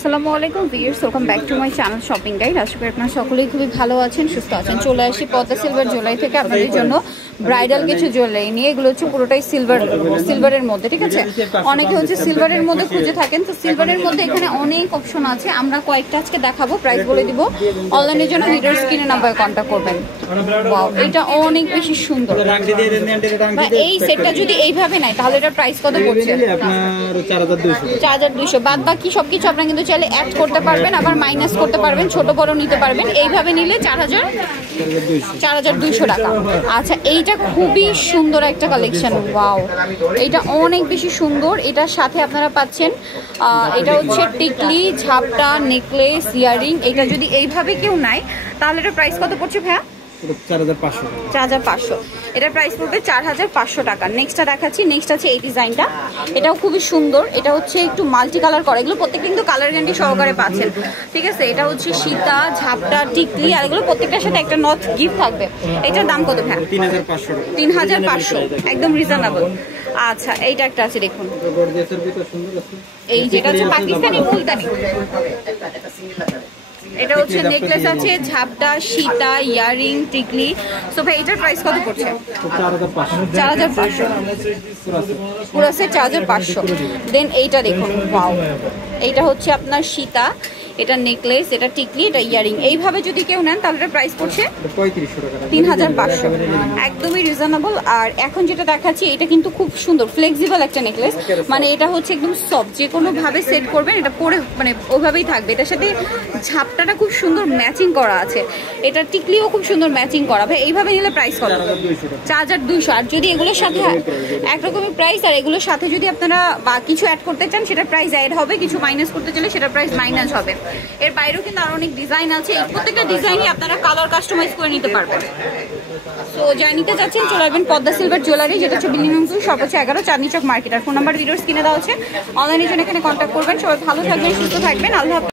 আসসালামু আলাইকুম viewers, welcome back to my channel shopping guide. আশা করি আপনারা সকলেই খুবই ভালো আছেন, সুস্থ আছেন। চলে আসি পদ্মা সিলভার জুয়েলারি থেকে আপনাদের জন্য ব্রাইডাল কিছু জুয়েলারি নিয়ে। এগুলো হচ্ছে পুরোটাই সিলভারের মধ্যে, ঠিক আছে। অনেকে হচ্ছে সিলভারের মধ্যে খুঁজে থাকেন, তো সিলভারের মধ্যে এখানে অনেক অপশন আছে। আমরা কয়েকটা আজকে দেখাবো, প্রাইস বলে দিব। অনলাইনের জন্য ভিডিওর স্ক্রিনে নাম্বারে কন্ট্যাক্ট করবেন। ওয়াও, এটা অনেক বেশি সুন্দর। এই সেটটা যদি এইভাবে নাই তাহলে এটার প্রাইস কত পড়ছে? আপনার 4200। বাদ বাকি সবকিছু আপনারা কিন্তু চাইলে অ্যাড করতে পারবেন, আবার মাইনাস করতে পারবেন, ছোট বড় নিতে পারবেন। এইভাবে নিলে 4200 টাকা। আচ্ছা, এইটা খুবই সুন্দর একটা কালেকশন। ওয়াও, এটা অনেক বেশি সুন্দর। এটার সাথে আপনারা পাচ্ছেন এটা হচ্ছে টিকলি, ঝাপটা, নেকলেস, ইয়ারিং। এটা যদি এইভাবে কেউ নেয় তাহলে এটার প্রাইস কত পড়ছে ভাইয়া? 4500। এটার প্রাইস পড়বে 4500 টাকা। নেক্সটটা দেখাচ্ছি। নেক্সট আছে এই ডিজাইনটা, এটাও খুবই সুন্দর। এটা হচ্ছে একটু মাল্টি কালার করা, এগুলো প্রত্যেকটা কিন্তু কালার গ্যারান্টি সহকারে পাচ্ছেন, ঠিক আছে। এটা হচ্ছে সীতা, ঝাপটা, টিকলি, আর এগুলো প্রত্যেকটার সাথে একটা নথ গিফট থাকবে। এটার দাম কত ভাই? 3500, একদম রিজনেবল। আচ্ছা, এইটা একটা আছে দেখুন, এই যেটা হচ্ছে পাকিস্তানি মুলতানি। এটা হচ্ছে নেকলেস আছে, ঝাপটা, সীতা, ইয়ারিং, টিকলি। সো ভাই এটার প্রাইস কত পড়ছে? 4500। পুরো সেট 4500। দেন এইটা দেখুন, ওয়াও, এইটা হচ্ছে আপনার সীতা, এটা নেকলেস, এটা টিকলি, এটা ইয়ারিং। এইভাবে যদি কেউ নেন তাহলে এটার প্রাইস পড়ছে 3500, একদমই রিজনেবল। আর এখন যেটা দেখাচ্ছি এটা কিন্তু খুব সুন্দর ফ্লেক্সিবল একটা নেকলেস, মানে এটা হচ্ছে একদম সফট, যে কোনো ভাবে সেট করবেন এটা পরে মানে ওইভাবেই থাকবে। এটার সাথে ঝাপটাটা খুব সুন্দর ম্যাচিং করা আছে, এটা টিকলিও খুব সুন্দর ম্যাচিং করা। ভাই এইভাবে নিলে প্রাইস কত? 4200। আর যদি এগুলোর সাথে একরকমই প্রাইস, আর এগুলোর সাথে যদি আপনারা বা কিছু অ্যাড করতে চান সেটার প্রাইস অ্যাড হবে, কিছু মাইনাস করতে চাইলে সেটার প্রাইস মাইনাস হবে। এর বাইরেও কিন্তু আরো অনেক ডিজাইন আছে, এই প্রত্যেকটা ডিজাইনই আপনারা কালার কাস্টমাইজ করে নিতে পারবেন। তো যাই নিতে চাচ্ছেন চলে আসবেন পদ্মা সিলভার জুয়েলারি, যেটা হচ্ছে বিল্ডিং নম্বর 2, সর্বোচ্চ 11, চাঁদনী চক মার্কেট। আর ফোন নাম্বার ভিডিওর স্ক্রিনে দেওয়া আছে, অনলাইনের জন্য এখানে কন্ট্যাক্ট করবেন। সবাই ভালো থাকবেন, সুস্থ থাকবেন, আল্লাহ হাফেজ।